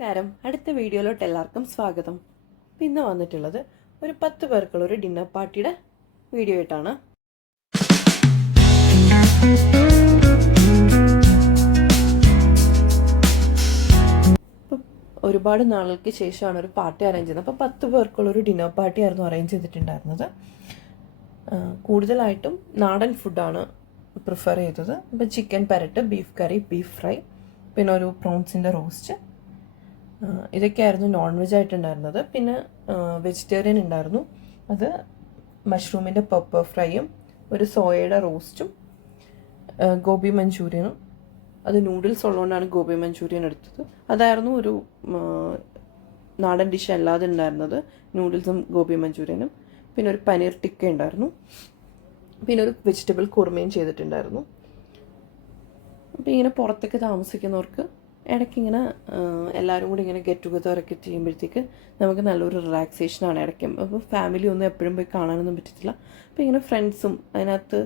നമസ്കാരം. അടുത്ത വീഡിയോയിലോട്ട് എല്ലാവർക്കും സ്വാഗതം. ഇന്ന് വന്നിട്ടുള്ളത് ഒരു 10 പേർക്കുള്ള ഒരു ഡിന്നർ പാർട്ടിയുടെ വീഡിയോ ആയിട്ടാണ്. ഒരുപാട് നാളുകൾക്ക് ശേഷമാണ് ഒരു പാർട്ടി അറേഞ്ച് ചെയ്യുന്നത്. അപ്പോൾ 10 പേർക്കുള്ള ഒരു ഡിന്നർ പാർട്ടി ആയിരുന്നു അറേഞ്ച് ചെയ്തിട്ടുണ്ടായിരുന്നത്. കൂടുതലായിട്ടും നാടൻ ഫുഡാണ് പ്രിഫർ ചെയ്തത്. ഇപ്പോൾ ചിക്കൻ പെരട്ട്, ബീഫ് കറി, ബീഫ് ഫ്രൈ, പിന്നെ ഒരു പ്രോൺസിൻ്റെ റോസ്റ്റ്, ഇതൊക്കെയായിരുന്നു നോൺ വെജ് ആയിട്ടുണ്ടായിരുന്നത്. പിന്നെ വെജിറ്റേറിയൻ ഉണ്ടായിരുന്നു. അത് മഷ്റൂമിൻ്റെ പെപ്പർ ഫ്രൈയും ഒരു സോയയുടെ റോസ്റ്റും ഗോബി മഞ്ചൂരിയനും. അത് നൂഡിൽസ് ഉള്ളതുകൊണ്ടാണ് ഗോബി മഞ്ചൂരിയൻ എടുത്തത്. അതായിരുന്നു ഒരു നാടൻ ഡിഷ് അല്ലാതെ ഉണ്ടായിരുന്നത്, നൂഡിൽസും ഗോബി മഞ്ചൂരിയനും. പിന്നെ ഒരു പനീർ ടിക്ക ഉണ്ടായിരുന്നു. പിന്നെ ഒരു വെജിറ്റബിൾ കുർമയും ചെയ്തിട്ടുണ്ടായിരുന്നു. അപ്പോൾ ഇങ്ങനെ പുറത്തൊക്കെ താമസിക്കുന്നവർക്ക് ഇടയ്ക്കിങ്ങനെ എല്ലാവരും കൂടി ഇങ്ങനെ ഗെറ്റ് ടുഗദറൊക്കെ ചെയ്യുമ്പോഴത്തേക്ക് നമുക്ക് നല്ലൊരു റിലാക്സേഷനാണ് ഇടയ്ക്കും. അപ്പോൾ ഫാമിലി ഒന്നും എപ്പോഴും പോയി കാണാനൊന്നും പറ്റത്തില്ല. അപ്പോൾ ഇങ്ങനെ ഫ്രണ്ട്സും അതിനകത്ത്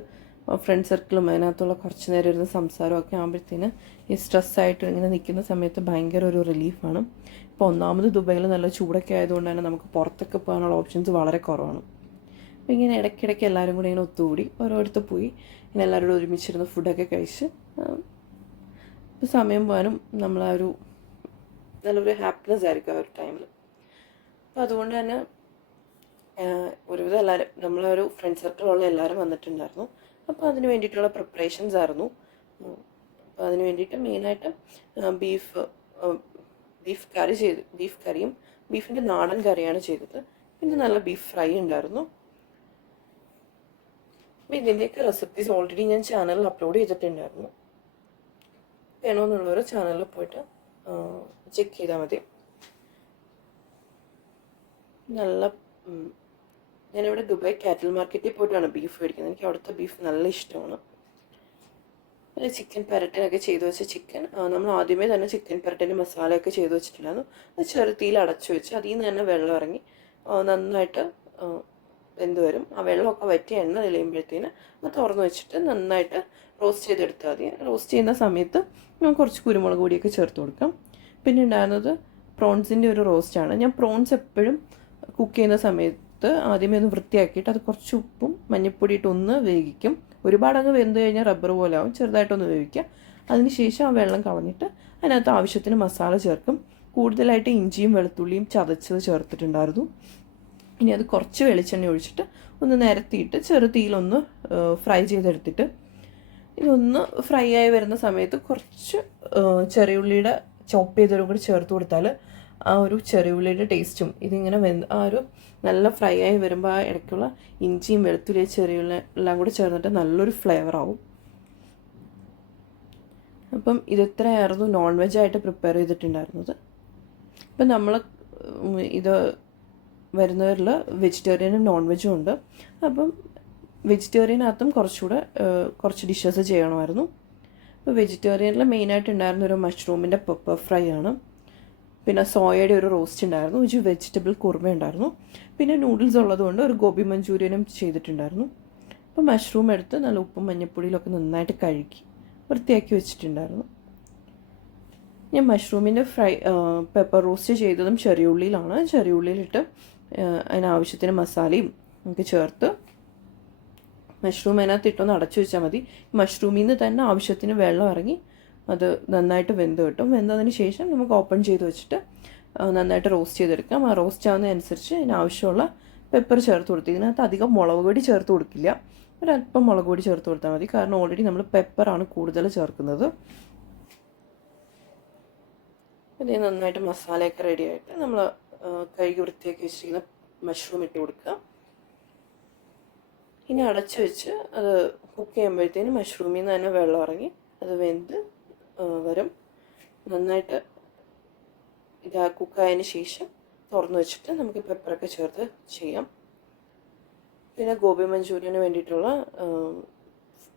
ഫ്രണ്ട് സർക്കിളും അതിനകത്തുള്ള കുറച്ച് നേരം ഇരുന്ന് സംസാരമൊക്കെ ആകുമ്പോഴത്തേന് ഈ സ്ട്രെസ്സായിട്ട് ഇങ്ങനെ നിൽക്കുന്ന സമയത്ത് ഭയങ്കര ഒരു റിലീഫാണ്. ഇപ്പോൾ ഒന്നാമത് ദുബൈയിൽ നല്ല ചൂടൊക്കെ ആയതുകൊണ്ട് തന്നെ നമുക്ക് പുറത്തൊക്കെ പോകാനുള്ള ഓപ്ഷൻസ് വളരെ കുറവാണ്. അപ്പോൾ ഇങ്ങനെ ഇടയ്ക്കിടയ്ക്ക് എല്ലാവരും കൂടി ഇങ്ങനെ ഒത്തുകൂടി ഓരോരുത്തർ പോയി ഇങ്ങനെ എല്ലാവരോടും ഒരുമിച്ചിരുന്ന് ഫുഡൊക്കെ കഴിച്ച് സമയം പോകാനും നമ്മളാ ഒരു നല്ലൊരു ഹാപ്പിനെസ് ആയിരിക്കും ആ ഒരു ടൈമിൽ. അപ്പോൾ അതുകൊണ്ട് തന്നെ ഒരുവിധം എല്ലാവരും നമ്മളൊരു ഫ്രണ്ട് സർക്കിളുള്ള എല്ലാവരും വന്നിട്ടുണ്ടായിരുന്നു. അപ്പോൾ അതിന് വേണ്ടിയിട്ടുള്ള പ്രിപ്പറേഷൻസ് ആയിരുന്നു. അപ്പോൾ അതിന് വേണ്ടിയിട്ട് മെയിനായിട്ട് ബീഫ് കറിയും ബീഫിൻ്റെ നാടൻ കറിയാണ് ചെയ്തത്. പിന്നെ നല്ല ബീഫ് ഫ്രൈ ഉണ്ടായിരുന്നു. അപ്പോൾ ഇതിൻ്റെയൊക്കെ റെസിപ്പീസ് ഓൾറെഡി ഞാൻ ചാനലിൽ അപ്ലോഡ് ചെയ്തിട്ടുണ്ടായിരുന്നു. വേണമെന്നുള്ളവർ ചാനലിൽ പോയിട്ട് ചെക്ക് ചെയ്താൽ മതി. ഞാനിവിടെ ദുബായ് കാറ്റൽ മാർക്കറ്റിൽ പോയിട്ടാണ് ബീഫ് മേടിക്കുന്നത്. എനിക്ക് അവിടുത്തെ ബീഫ് നല്ല ഇഷ്ടമാണ്. പിന്നെ ചിക്കൻ പെരട്ടിനൊക്കെ ചെയ്ത് വെച്ച ചിക്കൻ നമ്മൾ ആദ്യമേ തന്നെ ചിക്കൻ പെരട്ടിന് മസാലയൊക്കെ ചെയ്ത് വെച്ചിട്ടുണ്ടായിരുന്നു. അത് ചെറുതീയിൽ അടച്ചു വെച്ച് അതിൽ നിന്ന് തന്നെ വെള്ളം ഇറങ്ങി നന്നായിട്ട് വെന്ത് വരും. ആ വെള്ളമൊക്കെ വറ്റി എണ്ണ തെളിയുമ്പോഴത്തേന് അത് തുറന്ന് വെച്ചിട്ട് നന്നായിട്ട് റോസ്റ്റ് ചെയ്തെടുത്താൽ മതി. റോസ്റ്റ് ചെയ്യുന്ന സമയത്ത് കുറച്ച് കുരുമുളക് പൊടിയൊക്കെ ചേർത്ത് കൊടുക്കാം. പിന്നെ ഉണ്ടായിരുന്നത് പ്രോൺസിൻ്റെ ഒരു റോസ്റ്റാണ്. ഞാൻ പ്രോൺസ് എപ്പോഴും കുക്ക് ചെയ്യുന്ന സമയത്ത് ആദ്യമേ ഒന്ന് വൃത്തിയാക്കിയിട്ട് അത് കുറച്ച് ഉപ്പും മഞ്ഞൾപ്പൊടിയിട്ട് ഒന്ന് വേവിക്കും. ഒരുപാടങ്ങ് വെന്ത് കഴിഞ്ഞാൽ റബ്ബർ പോലെ ആവും. ചെറുതായിട്ടൊന്ന് വേവിക്കുക. അതിനുശേഷം ആ വെള്ളം കളഞ്ഞിട്ട് അതിനകത്ത് ആവശ്യത്തിന് മസാല ചേർക്കും. കൂടുതലായിട്ട് ഇഞ്ചിയും വെളുത്തുള്ളിയും ചതച്ചത് ചേർത്തിട്ടുണ്ടായിരുന്നു. ഇനി അത് കുറച്ച് വെളിച്ചെണ്ണ ഒഴിച്ചിട്ട് ഒന്ന് നിരത്തിയിട്ട് ചെറുതീയിലൊന്ന് ഫ്രൈ ചെയ്തെടുത്തിട്ട് ഇതൊന്ന് ഫ്രൈ ആയി വരുന്ന സമയത്ത് കുറച്ച് ചെറിയുള്ളിയുടെ ചോപ്പ് ചെയ്തതും കൂടി ചേർത്ത് കൊടുത്താൽ ആ ഒരു ചെറിയുള്ളിയുടെ ടേസ്റ്റും ഇതിങ്ങനെ ആ ഒരു നല്ല ഫ്രൈ ആയി വരുമ്പോൾ ആ ഇടയ്ക്കുള്ള ഇഞ്ചിയും വെളുത്തുള്ളിയും ചെറിയുള്ളി എല്ലാം കൂടി ചേർന്നിട്ട് നല്ലൊരു ഫ്ലേവർ ആവും. അപ്പം ഇതെത്രയായിരുന്നു നോൺ വെജായിട്ട് പ്രിപ്പയർ ചെയ്തിട്ടുണ്ടായിരുന്നത്. അപ്പം നമ്മൾ ഇത് വരുന്നവരിൽ വെജിറ്റേറിയനും നോൺ വെജും ഉണ്ട്. അപ്പം വെജിറ്റേറിയനകത്തും കുറച്ച് ഡിഷസ് ചെയ്യണമായിരുന്നു. അപ്പോൾ വെജിറ്റേറിയനിൽ മെയിനായിട്ട് ഉണ്ടായിരുന്ന ഒരു മഷ്റൂമിൻ്റെ പെപ്പർ ഫ്രൈ ആണ്. പിന്നെ സോയയുടെ ഒരു റോസ്റ്റ് ഉണ്ടായിരുന്നു. ഒരു വെജിറ്റബിൾ കുർമ ഉണ്ടായിരുന്നു. പിന്നെ നൂഡിൽസ് ഉള്ളതുകൊണ്ട് ഒരു ഗോബി മഞ്ചൂരിയനും ചെയ്തിട്ടുണ്ടായിരുന്നു. അപ്പോൾ മഷ്റൂം എടുത്ത് നല്ല ഉപ്പും മഞ്ഞൾപ്പൊടിയിലൊക്കെ നന്നായിട്ട് കഴുകി വൃത്തിയാക്കി വെച്ചിട്ടുണ്ടായിരുന്നു. ഞാൻ മഷ്റൂമിൻ്റെ പെപ്പർ റോസ്റ്റ് ചെയ്തതും ചെറിയുള്ളിയിലാണ്. ചെറിയുള്ളിയിലിട്ട് അതിനാവശ്യത്തിന് മസാലയും നമുക്ക് ചേർത്ത് മഷ്റൂം അതിനകത്ത് ഇട്ടൊന്ന് അടച്ചു വെച്ചാൽ മതി. മഷ്റൂമിൽ നിന്ന് തന്നെ ആവശ്യത്തിന് വെള്ളം ഇറങ്ങി അത് നന്നായിട്ട് വെന്ത് കിട്ടും. വെന്തതിന് ശേഷം നമുക്ക് ഓപ്പൺ ചെയ്ത് വെച്ചിട്ട് നന്നായിട്ട് റോസ്റ്റ് ചെയ്തെടുക്കാം. ആ റോസ്റ്റ് ആവുന്നതനുസരിച്ച് അതിനാവശ്യമുള്ള പെപ്പർ ചേർത്ത് കൊടുത്ത് ഇതിനകത്ത് അധികം മുളക് പൊടി ചേർത്ത് കൊടുക്കില്ല. ഒരല്പം മുളക് പൊടി ചേർത്ത് കൊടുത്താൽ മതി. കാരണം ഓൾറെഡി നമ്മൾ പെപ്പറാണ് കൂടുതൽ ചേർക്കുന്നത്. ഇത് നന്നായിട്ട് മസാലയൊക്കെ റെഡിയായിട്ട് നമ്മൾ കഴുകി വൃത്തിയാക്കി വെച്ചിരിക്കുന്ന മഷ്റൂം ഇട്ട് കൊടുക്കുക. ഇനി അടച്ചു വെച്ച് അത് കുക്ക് ചെയ്യുമ്പോഴത്തേനും മഷ്റൂമിൽ നിന്ന് തന്നെ വെള്ളം ഇറങ്ങി അത് വെന്ത് വരും. നന്നായിട്ട് ഇത് കുക്കായതിന് ശേഷം തുറന്ന് വെച്ചിട്ട് നമുക്ക് പെപ്പറൊക്കെ ചേർത്ത് ചെയ്യാം. പിന്നെ ഗോബി മഞ്ചൂരിയന് വേണ്ടിയിട്ടുള്ള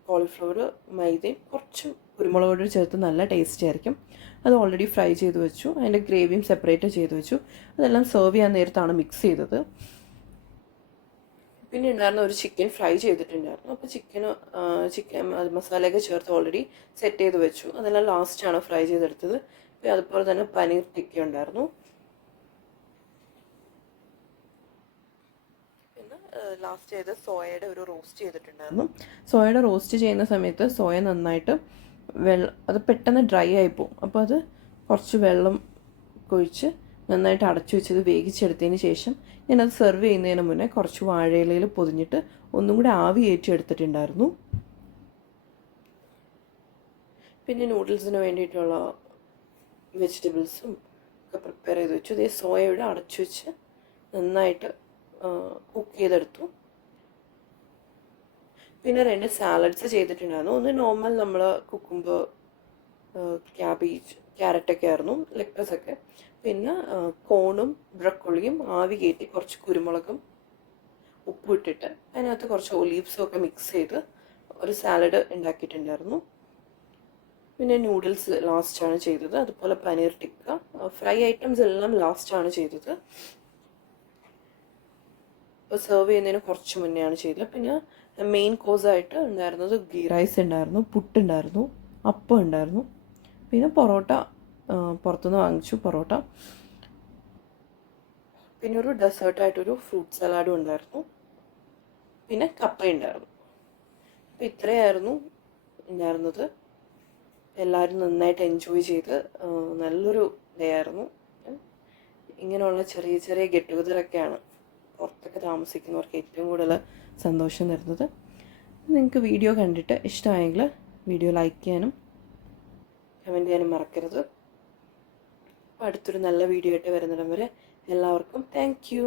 കോളിഫ്ലവർ മൈദയും കുറച്ച് കുരുമുളക് പൊടി ചേർത്ത് നല്ല ടേസ്റ്റി ആയിരിക്കും. അത് ഓൾറെഡി ഫ്രൈ ചെയ്ത് വെച്ചു. അതിൻ്റെ ഗ്രേവിയും സെപ്പറേറ്റ് ചെയ്ത് വെച്ചു. അതെല്ലാം സെർവ് ചെയ്യാൻ നേരത്താണ് മിക്സ് ചെയ്തത്. പിന്നെ ഉണ്ടായിരുന്ന ഒരു ചിക്കൻ ഫ്രൈ ചെയ്തിട്ടുണ്ടായിരുന്നു. അപ്പോൾ ചിക്കൻ മസാലയൊക്കെ ചേർത്ത് ഓൾറെഡി സെറ്റ് ചെയ്ത് വെച്ചു. അതെല്ലാം ലാസ്റ്റാണ് ഫ്രൈ ചെയ്തെടുത്തത്. അതുപോലെ തന്നെ പനീർ ടിക്ക ഉണ്ടായിരുന്നു. പിന്നെ ലാസ്റ്റ് ചെയ്ത് സോയയുടെ ഒരു റോസ്റ്റ് ചെയ്തിട്ടുണ്ടായിരുന്നു. സോയയുടെ റോസ്റ്റ് ചെയ്യുന്ന സമയത്ത് സോയ നന്നായിട്ട് അത് പെട്ടെന്ന് ഡ്രൈ ആയിപ്പോവും. അപ്പോൾ അത് കുറച്ച് വെള്ളം ഒഴിച്ച് നന്നായിട്ട് അടച്ചു വെച്ചത് വേവിച്ചെടുത്തതിന് ശേഷം ഞാനത് സെർവ് ചെയ്യുന്നതിന് മുന്നേ കുറച്ച് വാഴയിലയിൽ പൊതിഞ്ഞിട്ട് ഒന്നും കൂടി ആവി കയറ്റിയെടുത്തിട്ടുണ്ടായിരുന്നു. പിന്നെ നൂഡിൽസിന് വേണ്ടിയിട്ടുള്ള വെജിറ്റബിൾസും ഒക്കെ പ്രിപ്പയർ ചെയ്ത് വെച്ചു. ഇതേ സോയയുടെ അടച്ചു വെച്ച് നന്നായിട്ട് കുക്ക് ചെയ്തെടുത്തു. പിന്നെ 2 സാലഡ്സ് ചെയ്തിട്ടുണ്ടായിരുന്നു. ഒന്ന് നോർമൽ നമ്മൾ കുക്കുംബർ, ക്യാബേജ്, ക്യാരറ്റൊക്കെ ആയിരുന്നു, ലെറ്റസൊക്കെ. പിന്നെ കോണും ബ്രക്കോളിയും ആവി കയറ്റി കുറച്ച് കുരുമുളകും ഉപ്പും ഇട്ടിട്ട് അതിനകത്ത് കുറച്ച് ഒലീവ്സും ഒക്കെ മിക്സ് ചെയ്ത് ഒരു സാലഡ് ഉണ്ടാക്കിയിട്ടുണ്ടായിരുന്നു. പിന്നെ നൂഡിൽസ് ലാസ്റ്റാണ് ചെയ്തത്. അതുപോലെ പനീർ ടിക്ക, ഫ്രൈ ഐറ്റംസ് എല്ലാം ലാസ്റ്റാണ് ചെയ്തത്. അപ്പോൾ സെർവ് ചെയ്യുന്നതിന് കുറച്ച് മുന്നെയാണ് ചെയ്തത്. പിന്നെ മെയിൻ കോഴ്സായിട്ട് ഉണ്ടായിരുന്നത് ഗീ റൈസ് ഉണ്ടായിരുന്നു, പുട്ടുണ്ടായിരുന്നു, അപ്പം ഉണ്ടായിരുന്നു. പിന്നെ പൊറോട്ട പുറത്തുനിന്ന് വാങ്ങിച്ചു പൊറോട്ട. പിന്നെ ഒരു ഡെസേർട്ടായിട്ടൊരു ഫ്രൂട്ട് സലാഡും ഉണ്ടായിരുന്നു. പിന്നെ കപ്പ ഉണ്ടായിരുന്നു. അപ്പോൾ ഇത്രയായിരുന്നു ഉണ്ടായിരുന്നത്. എല്ലാവരും നന്നായിട്ട് എൻജോയ് ചെയ്ത് നല്ലൊരു ഡേ ആയിരുന്നു. ഇങ്ങനെയുള്ള ചെറിയ ചെറിയ ഗെറ്റ് ടുഗദറൊക്കെയാണ് പുറത്തൊക്കെ താമസിക്കുന്നവർക്ക് ഏറ്റവും കൂടുതൽ സന്തോഷം തരുന്നത്. നിങ്ങൾക്ക് വീഡിയോ കണ്ടിട്ട് ഇഷ്ടമായെങ്കിൽ വീഡിയോ ലൈക്ക് ചെയ്യാനും കമൻറ്റ് ചെയ്യാനും മറക്കരുത്. അടുത്തൊരു നല്ല വീഡിയോ ആയിട്ട് വരുന്നിടം വരെ എല്ലാവർക്കും താങ്ക് യു.